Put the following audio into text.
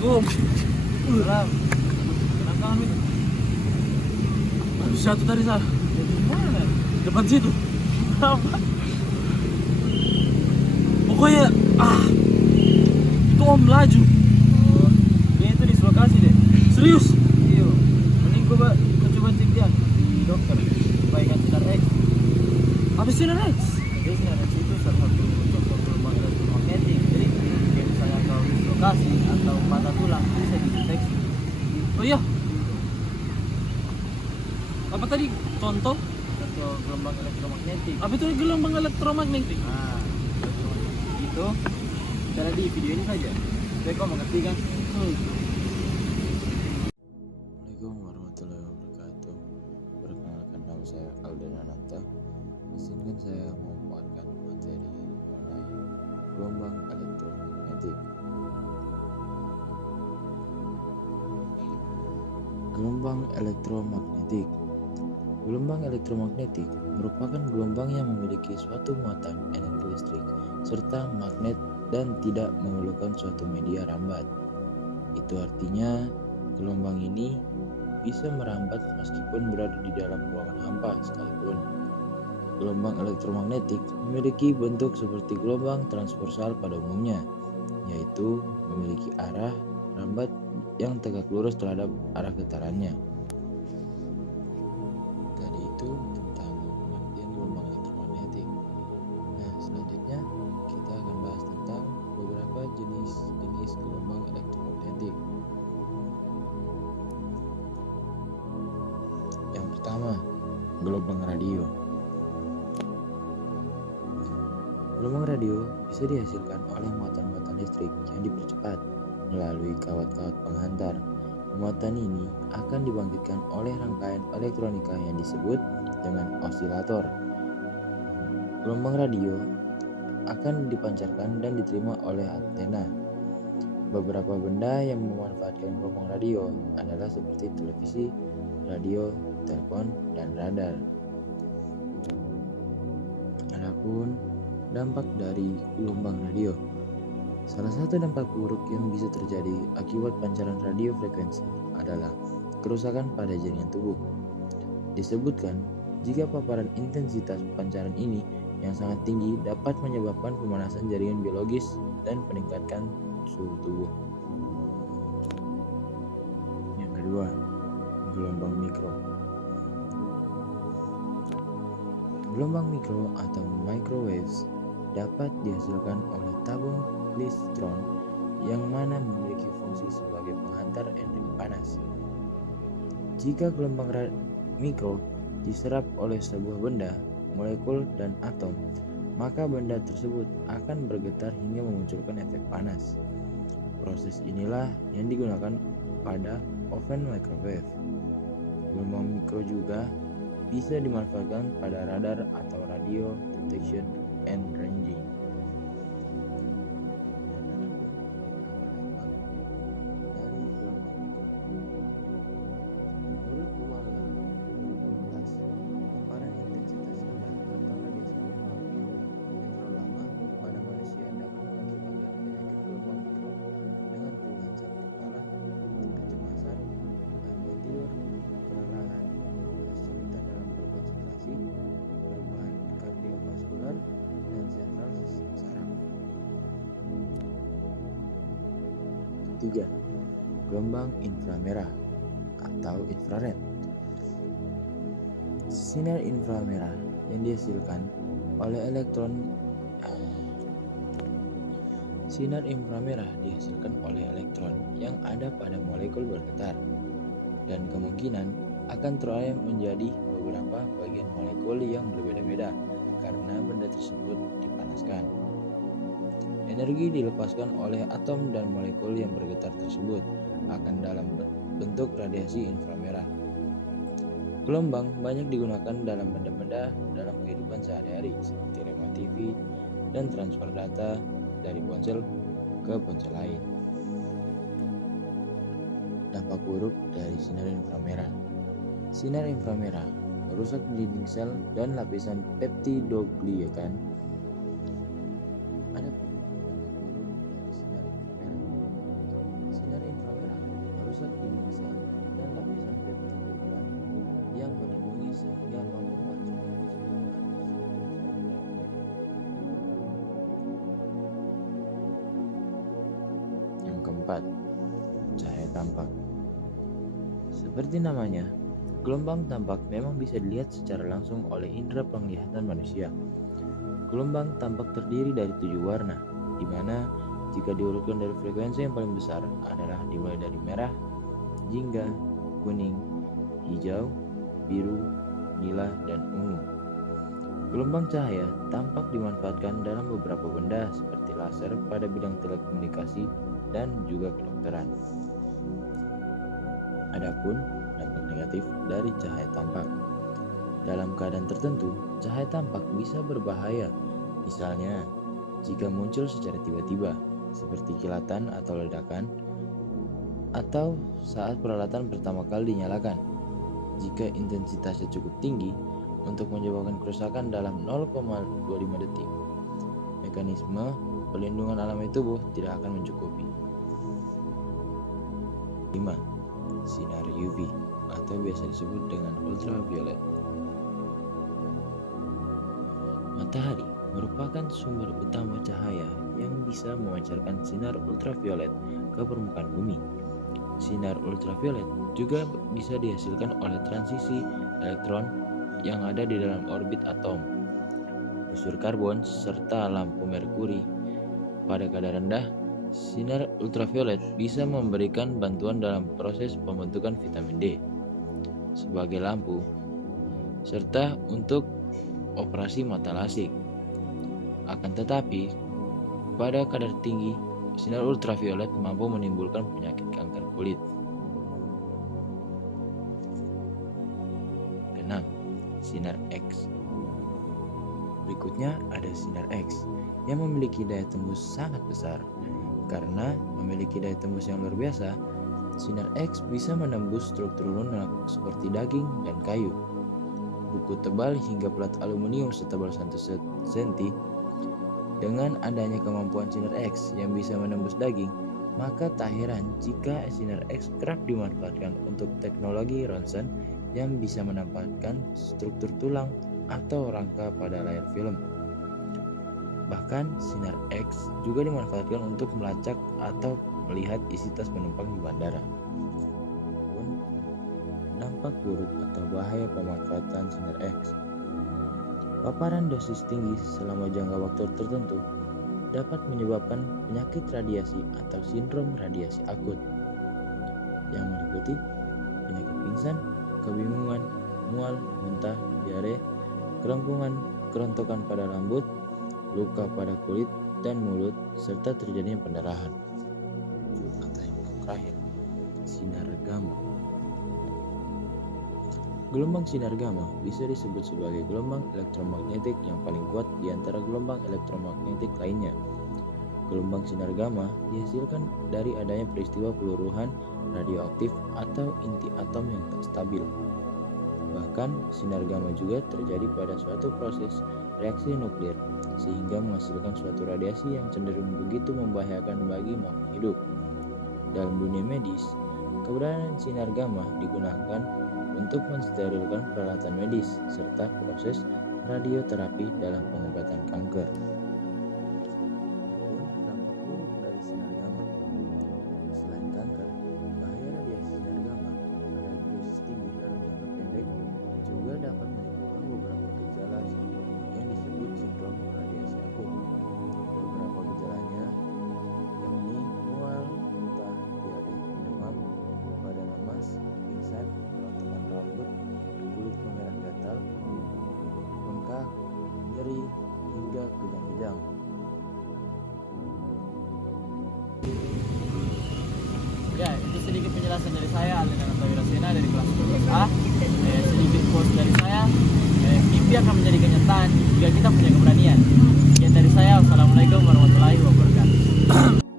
Assalamualaikum. Salam. Kenapa kami? Manusia tuh tadi salah. Jadi mana? Depan situ. Apa? Pokoknya itu om laju. Oh, dia itu dislokasi deh. Serius? Iya. Mending gua coba cek dia di dokter. Baikkan sinar X. Apa sih Rex? Jadi sinar X itu salah satu contoh gelombang elektromagnetik. Jadi kayak misalnya kalau dislokasi atau patah tulang bisa dideteksi. Oh iya. Apa tadi contoh? Contoh gelombang elektromagnetik. Apa itu gelombang elektromagnetik? Nah, itu cara di video ini saja. Jadi kau mengerti kan? Assalamualaikum warahmatullahi wabarakatuh. Perkenalkan, nama saya Aldan Ananta. Izinkan saya memaparkan materi mengenai gelombang elektromagnetik. Gelombang elektromagnetik. Gelombang elektromagnetik merupakan gelombang yang memiliki suatu muatan energi listrik serta magnet dan tidak memerlukan suatu media rambat. Itu artinya gelombang ini bisa merambat meskipun berada di dalam ruangan hampa sekalipun. Gelombang elektromagnetik memiliki bentuk seperti gelombang transversal pada umumnya, yaitu memiliki arah rambat yang tegak lurus terhadap arah getarannya. Tadi itu tentang pengertian gelombang elektromagnetik. Nah, selanjutnya kita akan bahas tentang beberapa jenis gelombang elektromagnetik. Yang pertama, gelombang radio. Gelombang radio bisa dihasilkan oleh muatan-muatan listrik yang dipercepat melalui kawat-kawat penghantar. Muatan ini akan dibangkitkan oleh rangkaian elektronika yang disebut dengan osilator. Gelombang radio akan dipancarkan dan diterima oleh antena. Beberapa benda yang memanfaatkan gelombang radio adalah seperti televisi, radio, telepon, dan radar. Adapun dampak dari gelombang radio. Salah satu dampak buruk yang bisa terjadi akibat pancaran radio frekuensi adalah kerusakan pada jaringan tubuh. Disebutkan, jika paparan intensitas pancaran ini yang sangat tinggi dapat menyebabkan pemanasan jaringan biologis dan meningkatkan suhu tubuh. Yang kedua, gelombang mikro. Gelombang mikro atau microwaves dapat dihasilkan oleh tabung klistron yang mana memiliki fungsi sebagai penghantar energi panas. Jika gelombang mikro diserap oleh sebuah benda, molekul, dan atom, maka benda tersebut akan bergetar hingga memunculkan efek panas. Proses inilah yang digunakan pada oven microwave. Gelombang mikro juga bisa dimanfaatkan pada radar atau radio detection and ranging. Menurut Walla 2016, paparan intensitas rendah atau radiasi gelombang mikro yang terlalu lama pada manusia dapat mengakibatkan penyakit gelombang mikro dengan keluhan sakit kepala, kecemasan, gangguan tidur, kelelahan, kesulitan dalam berkonsentrasi, perubahan kardiovaskular, dan sentral saraf. Ketiga, gelombang inframerah atau infrared. Sinar inframerah yang dihasilkan oleh elektron yang ada pada molekul bergetar dan kemungkinan akan terolah menjadi beberapa bagian molekul yang berbeda-beda karena benda tersebut dipanaskan. Energi dilepaskan oleh atom dan molekul yang bergetar tersebut akan dalam bentuk radiasi inframerah. Gelombang banyak digunakan dalam benda-benda dalam kehidupan sehari-hari seperti remote TV dan transfer data dari ponsel ke ponsel lain. Dampak buruk dari sinar inframerah. Sinar inframerah merusak dinding sel dan lapisan peptidoglikan. Adapun dampak buruk dari sinar inframerah. Sinar rusak di desain dan lapisan peptida bulan yang melindungi sehingga mampu menghancurkan keseluruhan struktur sel di dalamnya. Yang keempat, cahaya tampak. Seperti namanya, gelombang tampak memang bisa dilihat secara langsung oleh indera penglihatan manusia. Gelombang tampak terdiri dari 7 warna, di mana jika diurutkan dari frekuensi yang paling besar adalah dimulai dari merah, jingga, kuning, hijau, biru, nila, dan ungu. Gelombang cahaya tampak dimanfaatkan dalam beberapa benda seperti laser pada bidang telekomunikasi dan juga kedokteran. Adapun dampak negatif dari cahaya tampak. Dalam keadaan tertentu, cahaya tampak bisa berbahaya. Misalnya, jika muncul secara tiba-tiba, seperti kilatan atau ledakan, atau saat peralatan pertama kali dinyalakan. Jika intensitasnya cukup tinggi untuk menyebabkan kerusakan dalam 0,25 detik, mekanisme pelindungan alami tubuh tidak akan mencukupi. 5. Sinar UV atau biasa disebut dengan ultraviolet. Matahari merupakan sumber utama cahaya yang bisa memancarkan sinar ultraviolet ke permukaan bumi. Sinar ultraviolet juga bisa dihasilkan oleh transisi elektron yang ada di dalam orbit atom, busur karbon, serta lampu merkuri. Pada kadar rendah, sinar ultraviolet bisa memberikan bantuan dalam proses pembentukan vitamin D sebagai lampu, serta untuk operasi mata lasik. Akan tetapi, pada kadar tinggi, sinar ultraviolet mampu menimbulkan penyakit kanker kulit. 6. Sinar X. Berikutnya ada sinar X yang memiliki daya tembus sangat besar. Karena memiliki daya tembus yang luar biasa, sinar X bisa menembus struktur lunak seperti daging dan kayu, buku tebal hingga plat aluminium setebal 1 cm. Dengan adanya kemampuan sinar X yang bisa menembus daging, maka tak heran jika sinar X kerap dimanfaatkan untuk teknologi ronsen yang bisa menampakkan struktur tulang atau rangka pada layar film. Bahkan sinar X juga dimanfaatkan untuk melacak atau melihat isi tas penumpang di bandara. Dampak buruk atau bahaya pemanfaatan sinar X. Paparan dosis tinggi selama jangka waktu tertentu dapat menyebabkan penyakit radiasi atau sindrom radiasi akut yang meliputi penyakit pingsan, kebingungan, mual, muntah, diare, kerongkongan, kerontokan pada rambut, luka pada kulit dan mulut, serta terjadinya pendarahan. Atau yang terakhir, sinar gamma. Gelombang sinar gamma bisa disebut sebagai gelombang elektromagnetik yang paling kuat di antara gelombang elektromagnetik lainnya. Gelombang sinar gamma dihasilkan dari adanya peristiwa peluruhan radioaktif atau inti atom yang tak stabil. Bahkan, sinar gamma juga terjadi pada suatu proses reaksi nuklir, sehingga menghasilkan suatu radiasi yang cenderung begitu membahayakan bagi makhluk hidup. Dalam dunia medis, keberadaan sinar gamma digunakan untuk mensterilkan peralatan medis serta proses radioterapi dalam pengobatan kanker. Dampak buruk dari sinar gamma. Selain kanker, bahaya radiasi sinar gamma pada dosis tinggi dalam jangka pendek juga dapat menimbulkan beberapa gejala yang disebut sindrom radiasi akut. Beberapa gejalanya yakni mual, muntah, diare, demam, badan lemas, pingsan, kerontokan rambut, kulit memerah gatal, bengkak, nyeri, hingga kejang-kejang. Ya, itu sedikit penjelasan dari saya, Alina Tawirasena dari kelas 12A. Sedikit quotes dari saya, mimpi akan menjadi kenyataan jika kita punya keberanian. Sekian dari saya, wassalamualaikum warahmatullahi wabarakatuh.